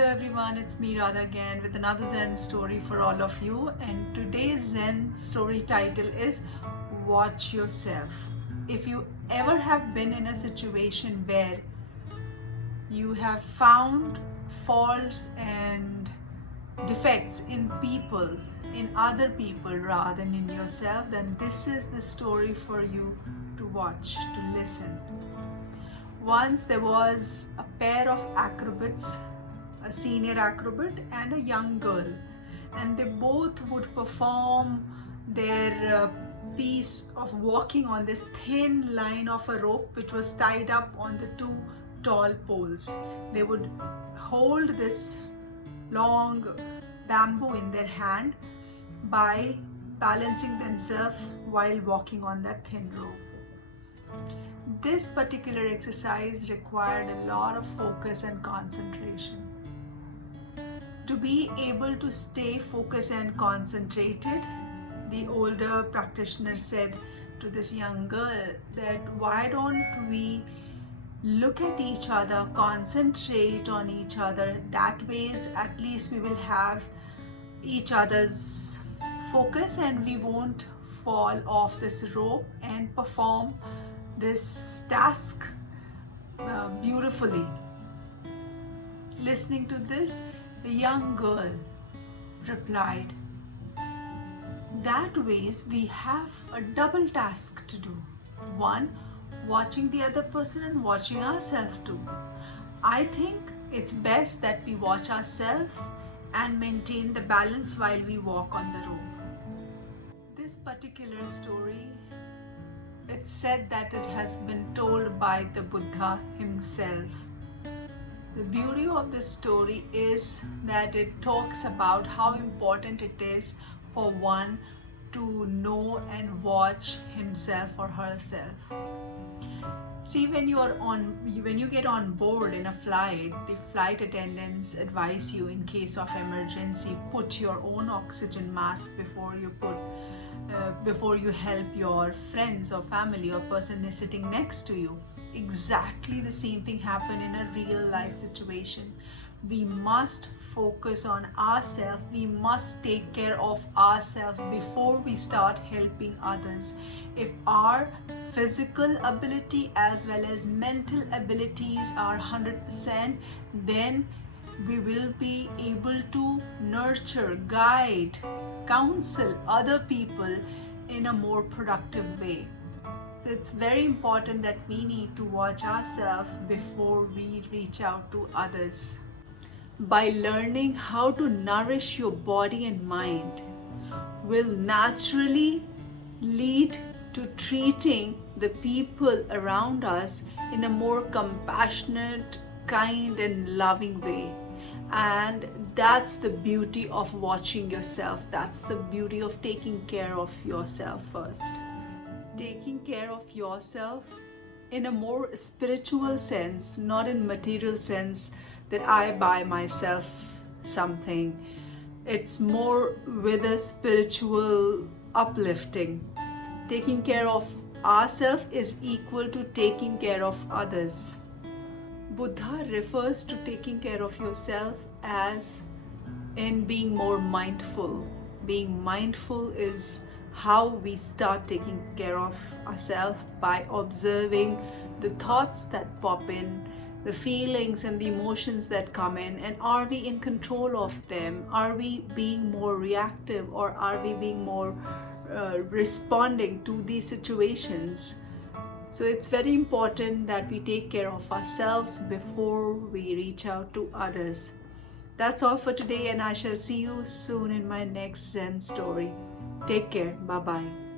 Hello everyone, it's me Radha again with another Zen story for all of you. And today's Zen story title is Watch Yourself. If you ever have been in a situation where you have found faults and defects in people, in other people rather than in yourself, then this is the story for you to watch, to listen. Once there was a pair of acrobats, a senior acrobat and a young girl, and they both would perform their piece of walking on this thin line of a rope which was tied up on the two tall poles. They would hold this long bamboo in their hand by balancing themselves while walking on that thin rope. This particular exercise required a lot of focus and concentration. To be able to stay focused and concentrated, the older practitioner said to this young girl that why don't we look at each other, concentrate on each other, that ways at least we will have each other's focus and we won't fall off this rope and perform this task beautifully. Listening to this, the young girl replied, that ways we have a double task to do. One, watching the other person and watching ourselves too. I think it's best that we watch ourselves and maintain the balance while we walk on the rope. This particular story, it's said that it has been told by the Buddha himself. The beauty of this story is that it talks about how important it is for one to know and watch himself or herself. See, when you get on board in a flight, the flight attendants advise you in case of emergency, put your own oxygen mask before you help your friends or family or person is sitting next to you. Exactly the same thing happened in a real life situation. We must focus on ourselves. We must take care of ourselves before we start helping others. If our physical ability as well as mental abilities are 100%, then we will be able to nurture, guide, counsel other people in a more productive way. So it's very important that we need to watch ourselves before we reach out to others. By learning how to nourish your body and mind will naturally lead to treating the people around us in a more compassionate, kind and loving way. And that's the beauty of watching yourself. That's the beauty of taking care of yourself first. Taking care of yourself in a more spiritual sense, not in material sense that I buy myself something. It's more with a spiritual uplifting. Taking care of ourselves is equal to taking care of others. Buddha refers to taking care of yourself as in being more mindful. Being mindful is how we start taking care of ourselves by observing the thoughts that pop in, the feelings and the emotions that come in, and are we in control of them? Are we being more reactive or are we being more responding to these situations? So it's very important that we take care of ourselves before we reach out to others. That's all for today, and I shall see you soon in my next Zen story. Take care. Bye-bye.